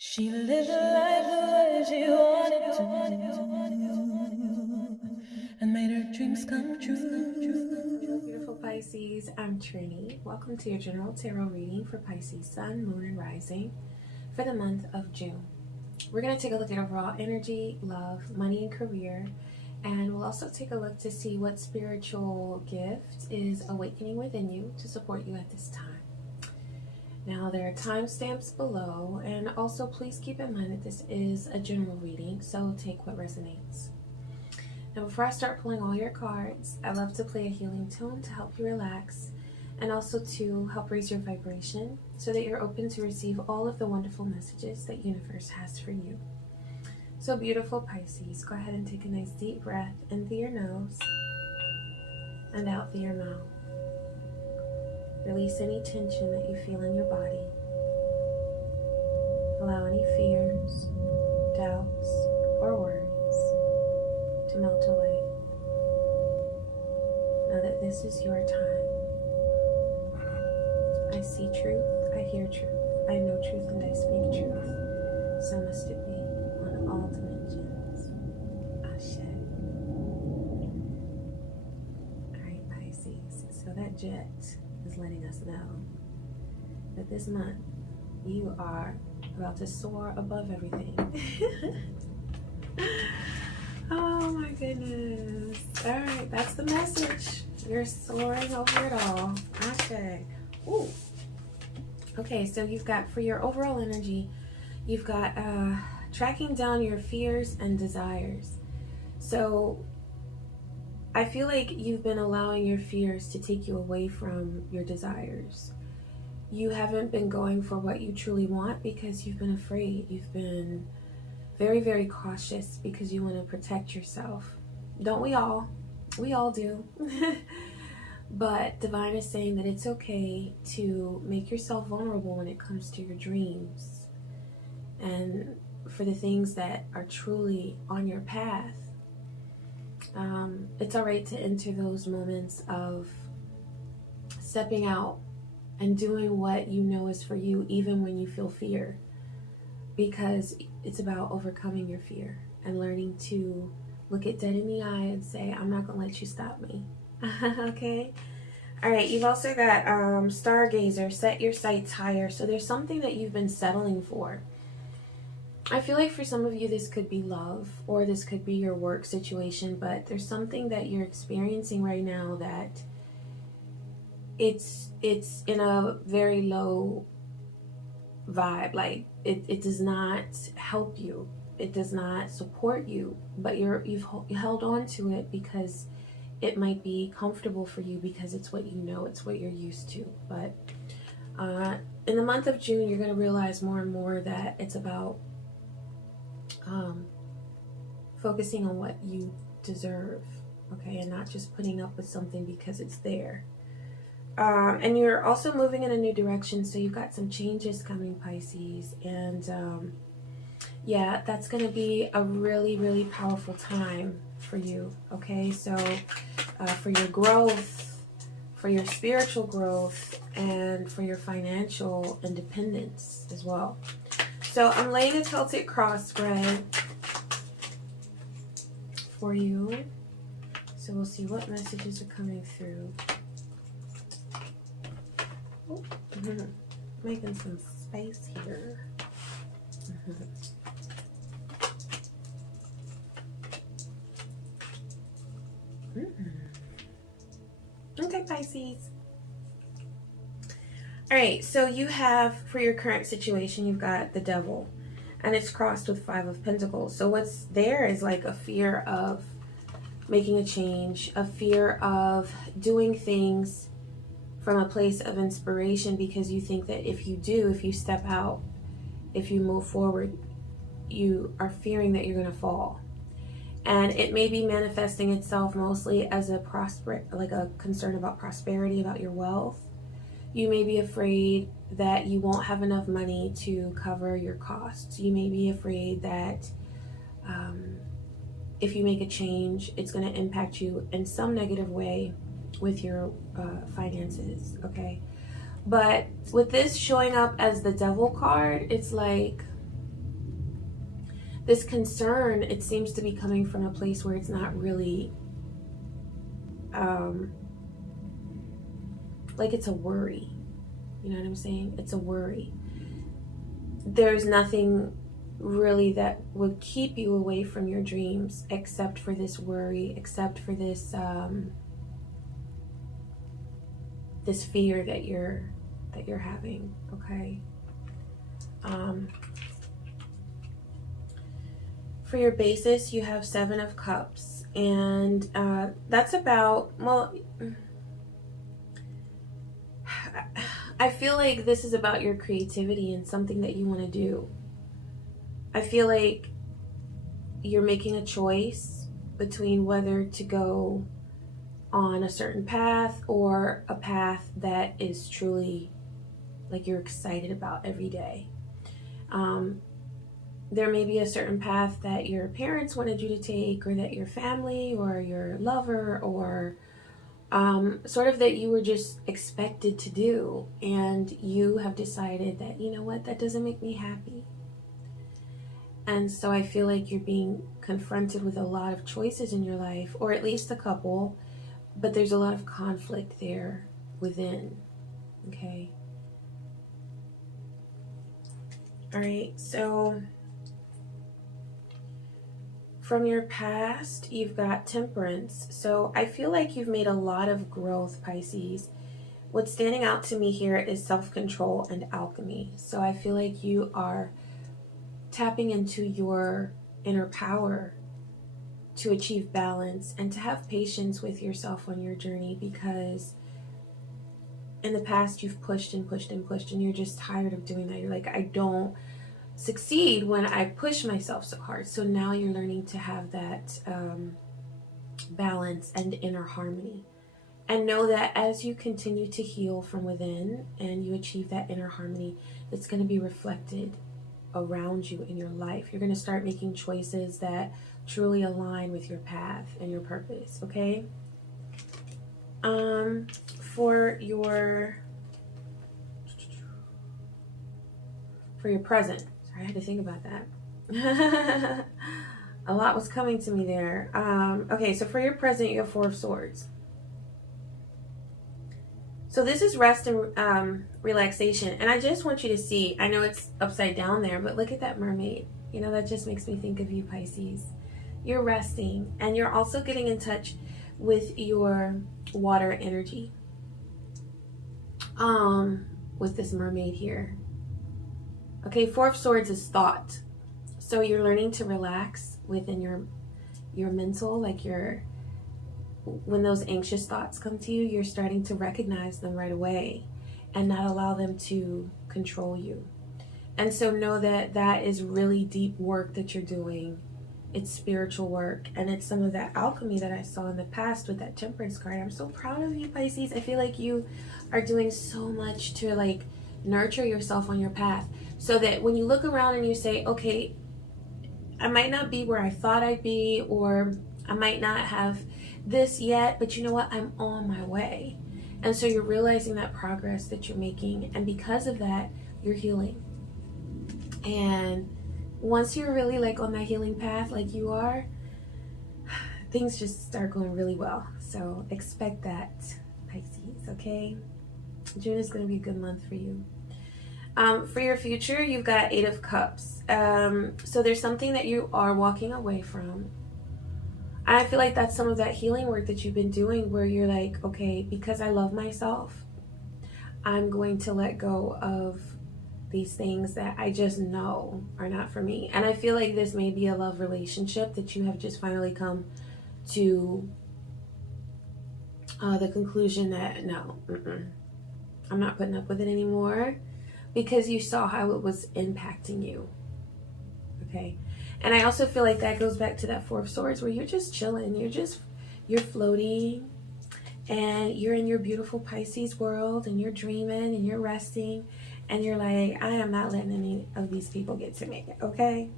She lived life the way she wanted to and made her dreams come true. Beautiful Pisces, I'm Trini. Welcome to your general tarot reading for Pisces Sun, Moon, and Rising for the month of June. We're going to take a look at overall energy, love, money, and career, and we'll also take a look to see what spiritual gift is awakening within you to support you at this time. Now, there are timestamps below, and also please keep in mind that this is a general reading, so take what resonates. Now, before I start pulling all your cards, I love to play a healing tune to help you relax and also to help raise your vibration so that you're open to receive all of the wonderful messages that universe has for you. So, beautiful Pisces, go ahead and take a nice deep breath in through your nose and out through your mouth. Release any tension that you feel in your body. Allow any fears, doubts, or worries to melt away. Know that this is your time. I see truth, I hear truth, I know truth, and I speak truth. So must it be on all dimensions. Ashe. Alright, Pisces. So that jet is letting us know that this month you are about to soar above everything. Oh my goodness. Alright, that's the message. You're soaring over it all. Okay. Ooh. Okay, so you've got, for your overall energy, you've got tracking down your fears and desires. So I feel like you've been allowing your fears to take you away from your desires. You haven't been going for what you truly want because you've been afraid. You've been very, very cautious because you want to protect yourself. Don't we all? We all do. But Divine is saying that it's okay to make yourself vulnerable when it comes to your dreams and for the things that are truly on your path. It's all right to enter those moments of stepping out and doing what you know is for you, even when you feel fear, because it's about overcoming your fear and learning to look it dead in the eye and say, I'm not going to let you stop me. Okay? All right, you've also got Stargazer, set your sights higher. So there's something that you've been settling for. I feel like for some of you, this could be love or this could be your work situation, but there's something that you're experiencing right now that it's in a very low vibe. Like it does not help you. It does not support you, but you've held on to it because it might be comfortable for you because it's what you know, it's what you're used to. But in the month of June, you're going to realize more and more that it's about focusing on what you deserve, okay, and not just putting up with something because it's there. And you're also moving in a new direction, so you've got some changes coming, Pisces, and yeah, that's going to be a really, really powerful time for you, okay? So for your growth, for your spiritual growth, and for your financial independence as well. So I'm laying a Celtic cross spread for you. So we'll see what messages are coming through. Oh, making some space here. Okay, Pisces. All right, so you have, for your current situation, you've got the Devil, and it's crossed with Five of Pentacles. So what's there is like a fear of making a change, a fear of doing things from a place of inspiration, because you think that if you step out, if you move forward, you are fearing that you're going to fall. And it may be manifesting itself mostly as a concern about prosperity, about your wealth. You may be afraid that you won't have enough money to cover your costs. You may be afraid that if you make a change, it's going to impact you in some negative way with your finances, okay? But with this showing up as the Devil card, it's like this concern, it seems to be coming from a place where it's not really like it's a worry. You know what I'm saying? It's a worry. There's nothing really that would keep you away from your dreams except for this worry, except for this this fear that you're having. Okay. For your basis, you have 7 of Cups, and that's about, well, I feel like this is about your creativity and something that you want to do. I feel like you're making a choice between whether to go on a certain path or a path that is truly like you're excited about every day. There may be a certain path that your parents wanted you to take, or that your family or your lover, or sort of that you were just expected to do, and you have decided that, you know what, that doesn't make me happy. And so I feel like you're being confronted with a lot of choices in your life, or at least a couple, but there's a lot of conflict there within. Okay. All right, so from your past, you've got Temperance. So I feel like you've made a lot of growth, Pisces. What's standing out to me here is self-control and alchemy. So I feel like you are tapping into your inner power to achieve balance and to have patience with yourself on your journey, because in the past you've pushed and pushed and pushed, and you're just tired of doing that. You're like, I don't succeed when I push myself so hard. So now you're learning to have that balance and inner harmony. And know that as you continue to heal from within and you achieve that inner harmony, it's going to be reflected around you in your life. You're going to start making choices that truly align with your path and your purpose, okay? For your present. Sorry, I had to think about that. A lot was coming to me there. Okay, so for your present, you have 4 of Swords. So this is rest and relaxation. And I just want you to see, I know it's upside down there, but look at that mermaid. You know, that just makes me think of you, Pisces. You're resting, and you're also getting in touch with your water energy. With this mermaid here. Okay, 4 of Swords is thought. So you're learning to relax within your mental, like when those anxious thoughts come to you, you're starting to recognize them right away and not allow them to control you. And so know that that is really deep work that you're doing. It's spiritual work, and it's some of that alchemy that I saw in the past with that Temperance card. I'm so proud of you, Pisces. I feel like you are doing so much to like nurture yourself on your path, so that when you look around and you say, okay, I might not be where I thought I'd be, or I might not have this yet, but you know what? I'm on my way. And so you're realizing that progress that you're making, and because of that, you're healing. And once you're really like on that healing path like you are, things just start going really well. So expect that, Pisces, okay? June is going to be a good month for you. For your future, you've got 8 of Cups. So there's something that you are walking away from. And I feel like that's some of that healing work that you've been doing, where you're like, okay, because I love myself, I'm going to let go of these things that I just know are not for me. And I feel like this may be a love relationship that you have just finally come to the conclusion that no, I'm not putting up with it anymore, because you saw how it was impacting you. Okay. And I also feel like that goes back to that 4 of Swords, where you're just chilling, you're floating, and you're in your beautiful Pisces world, and you're dreaming and you're resting, and you're like, I am not letting any of these people get to me, okay?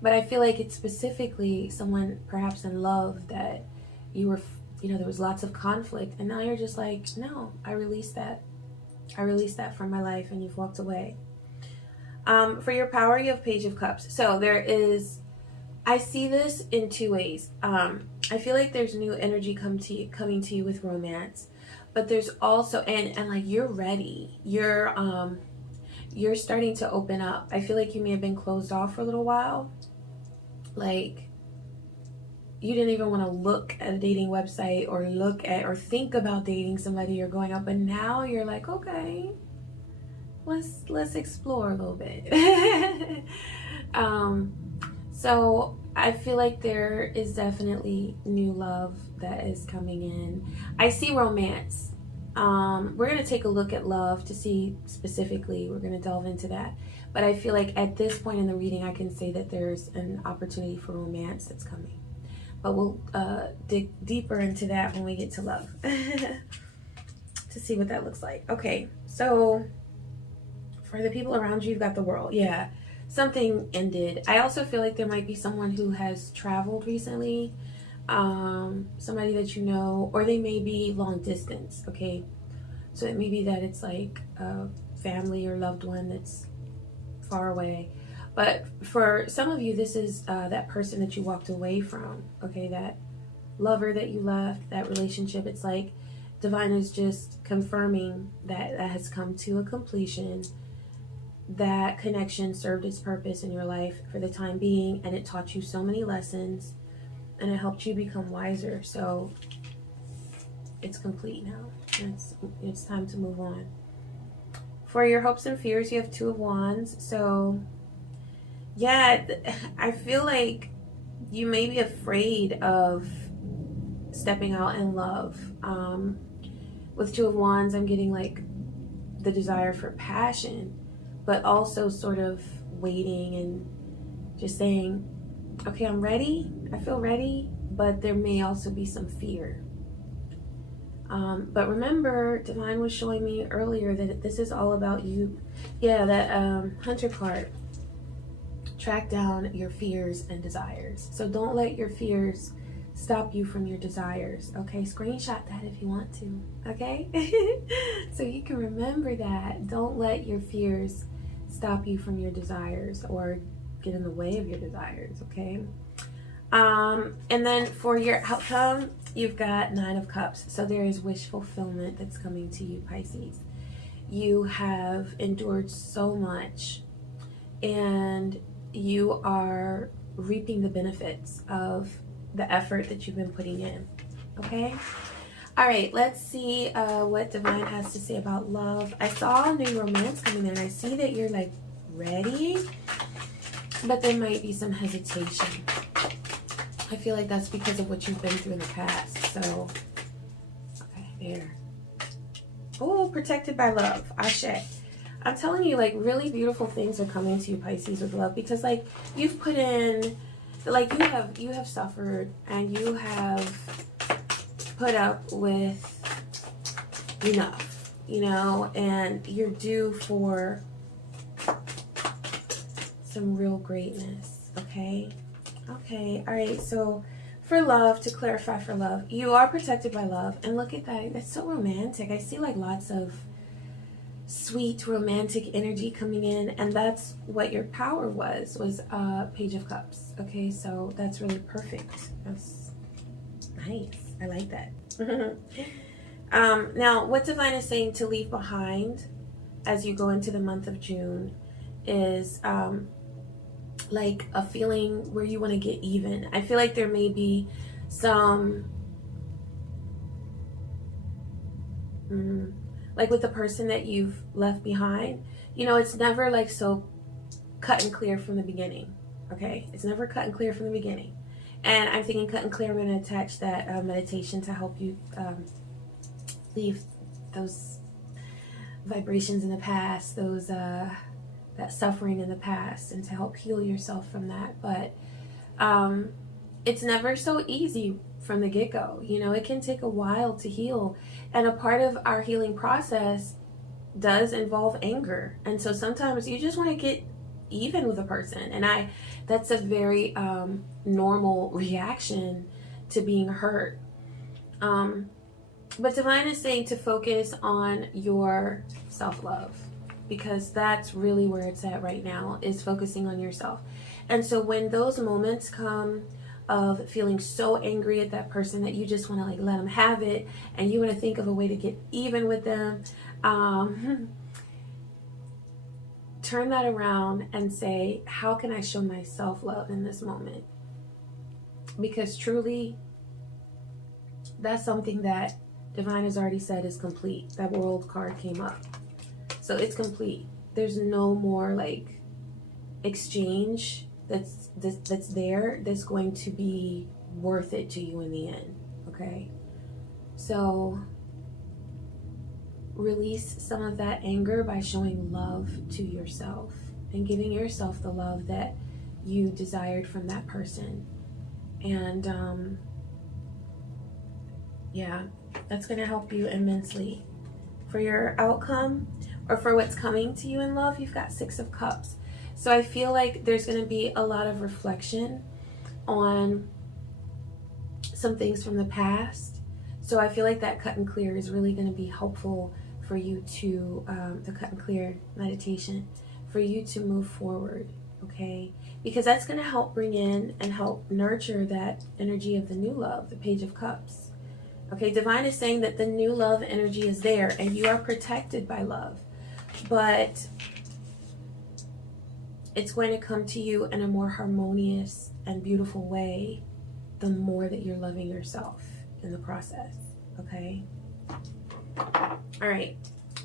But I feel like it's specifically someone perhaps in love that you were, there was lots of conflict, and now you're just like, no, I released that. I released that from my life, and you've walked away. For your power, you have Page of Cups. So there is I see this in two ways. I feel like there's new energy coming to you with romance, but there's also and like you're ready. You're starting to open up. I feel like you may have been closed off for a little while. Like you didn't even want to look at a dating website or look at or think about dating somebody or going out, but now you're like, okay, let's explore a little bit. So I feel like there is definitely new love that is coming in. I see romance. We're going to take a look at love to see specifically. We're going to delve into that. But I feel like at this point in the reading, I can say that there's an opportunity for romance that's coming. But we'll dig deeper into that when we get to love to see what that looks like. Okay, so for the people around you, you've got the world. Yeah. Something ended. I also feel like there might be someone who has traveled recently, somebody that you know, or they may be long distance, okay? So it may be that it's like a family or loved one that's far away. But for some of you, this is that person that you walked away from, okay? That lover that you left, that relationship. It's like Divine is just confirming that that has come to a completion. That connection served its purpose in your life for the time being, and it taught you so many lessons, and it helped you become wiser. So it's complete now. It's time to move on. For your hopes and fears, you have Two of Wands. So yeah, I feel like you may be afraid of stepping out in love. With Two of Wands, I'm getting like the desire for passion, but also sort of waiting and just saying, okay, I'm ready. I feel ready, but there may also be some fear. But remember, Divine was showing me earlier that this is all about you. Yeah, that Hunter card. Track down your fears and desires. So don't let your fears stop you from your desires, okay? Screenshot that if you want to, okay? So you can remember that. Don't let your fears stop you from your desires or get in the way of your desires, okay? And then for your outcome, you've got Nine of Cups. So there is wish fulfillment that's coming to you, Pisces. You have endured so much, and you are reaping the benefits of the effort that you've been putting in, okay? All right, let's see what Divine has to say about love. I saw new romance coming in. I see that you're like ready, but there might be some hesitation. I feel like that's because of what you've been through in the past. So, okay, there. Oh, protected by love. Ashe. I'm telling you, like, really beautiful things are coming to you, Pisces, with love, because like you've put in, like you have suffered and you have put up with enough, you know, and you're due for some real greatness. Okay. All right, so for love, to clarify, for love, you are protected by love. And look at that, that's so romantic. I see like lots of sweet romantic energy coming in, and that's what your power was Page of Cups. Okay, so that's really perfect. That's nice. I like that. Now what Divine is saying to leave behind as you go into the month of June is like a feeling where you want to get even. I feel like there may be some like with the person that you've left behind, you know, it's never like so cut and clear from the beginning. Okay, it's never cut and clear from the beginning. And I'm thinking cut and clear, I'm going to attach that meditation to help you leave those vibrations in the past, those that suffering in the past, and to help heal yourself from that. But it's never so easy from the get-go. You know, it can take a while to heal, and a part of our healing process does involve anger. And so sometimes you just want to get even with a person, and that's a very normal reaction to being hurt. But Divine is saying to focus on your self-love. because that's really where it's at right now, is focusing on yourself. And so when those moments come of feeling so angry at that person that you just want to like let them have it, and you want to think of a way to get even with them, turn that around and say, how can I show myself love in this moment? Because truly, that's something that Divine has already said is complete. That World card came up. So it's complete. There's no more like exchange that's there that's going to be worth it to you in the end. Okay? So release some of that anger by showing love to yourself and giving yourself the love that you desired from that person. And yeah, that's going to help you immensely. For your outcome or for what's coming to you in love, you've got 6 of Cups. So I feel like there's going to be a lot of reflection on some things from the past. So I feel like that cut and clear is really going to be helpful for you to, the cut and clear meditation, for you to move forward, okay? Because that's going to help bring in and help nurture that energy of the new love, the Page of Cups. Okay, Divine is saying that the new love energy is there and you are protected by love. But it's going to come to you in a more harmonious and beautiful way the more that you're loving yourself in the process, okay? All right,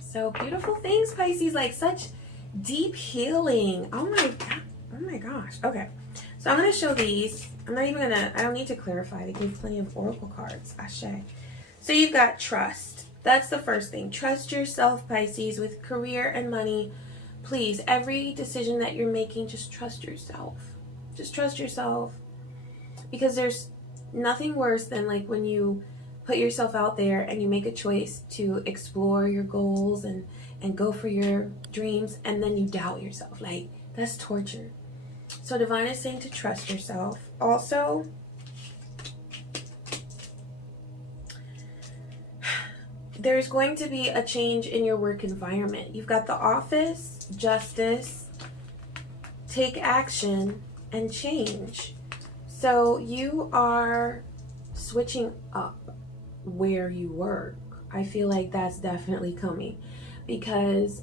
so beautiful things, Pisces, like such deep healing. Oh my gosh. Okay, so I'm going to show these. I'm not even going to, I don't need to clarify. They gave plenty of oracle cards. Ashe. So you've got trust. That's the first thing. Trust yourself, Pisces, with career and money. Please, every decision that you're making, just trust yourself. Just trust yourself. Because there's nothing worse than like when you put yourself out there and you make a choice to explore your goals and go for your dreams, and then you doubt yourself. Like, that's torture. So Divine is saying to trust yourself. Also, there's going to be a change in your work environment. You've got the Office, Justice, take action, and change. So you are switching up where you work. I feel like that's definitely coming because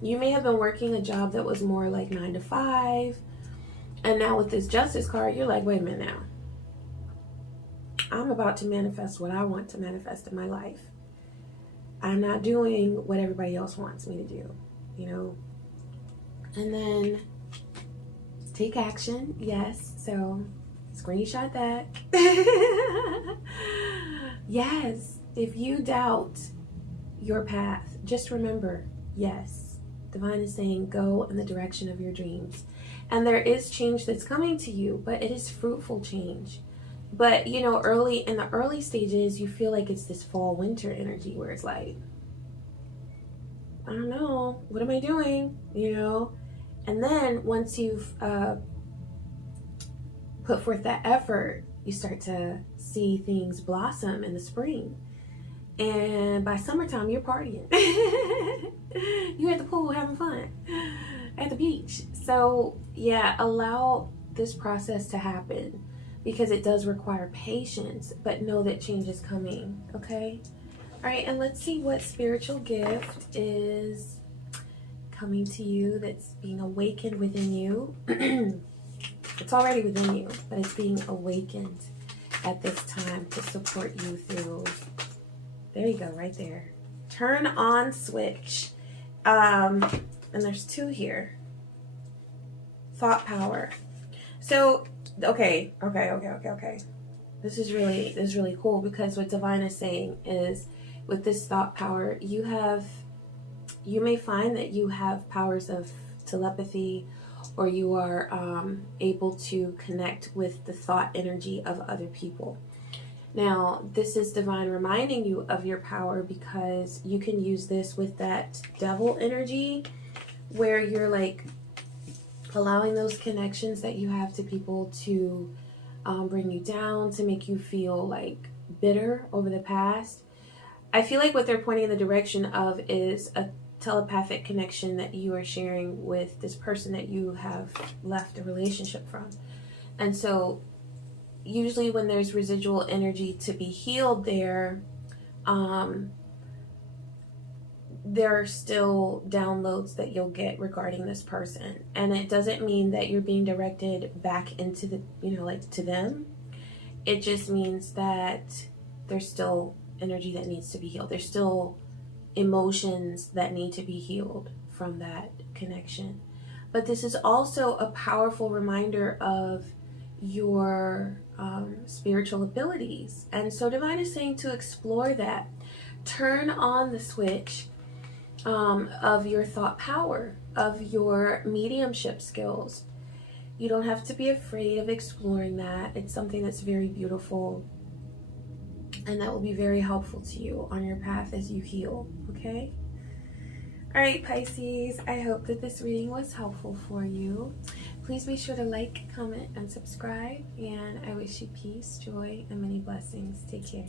you may have been working a job that was more like 9 to 5, and now with this Justice card, you're like, wait a minute now. I'm about to manifest what I want to manifest in my life. I'm not doing what everybody else wants me to do, you know? And then take action. Yes. So screenshot that. Yes. If you doubt your path, just remember, yes, Divine is saying go in the direction of your dreams. And there is change that's coming to you, but it is fruitful change. But, you know, in the early stages, you feel like it's this fall winter energy where it's like, I don't know, what am I doing? You know? And then once you've put forth that effort, you start to see things blossom in the spring. And by summertime, you're partying. You're at the pool having fun at the beach. So yeah, allow this process to happen because it does require patience, but know that change is coming, okay? All right, and let's see what spiritual gift is coming to you that's being awakened within you. It's already within you, but it's being awakened at this time to support you through. There you go, right there. Turn on switch. And there's 2 here. Thought power. So, okay. This is really cool because what Divine is saying is with this thought power, you may find that you have powers of telepathy, or you are able to connect with the thought energy of other people. Now, this is Divine reminding you of your power because you can use this with that devil energy where you're like allowing those connections that you have to people to bring you down, to make you feel like bitter over the past. I feel like what they're pointing in the direction of is telepathic connection that you are sharing with this person that you have left a relationship from. And so usually when there's residual energy to be healed there are still downloads that you'll get regarding this person. And it doesn't mean that you're being directed back into the, like to them. It just means that there's still energy that needs to be healed. There's still emotions that need to be healed from that connection. But this is also a powerful reminder of your spiritual abilities. And so Divine is saying to explore that. Turn on the switch of your thought power, of your mediumship skills. You don't have to be afraid of exploring that. It's something that's very beautiful and that will be very helpful to you on your path as you heal, okay? All right, Pisces, I hope that this reading was helpful for you. Please be sure to like, comment, and subscribe, and I wish you peace, joy, and many blessings. Take care.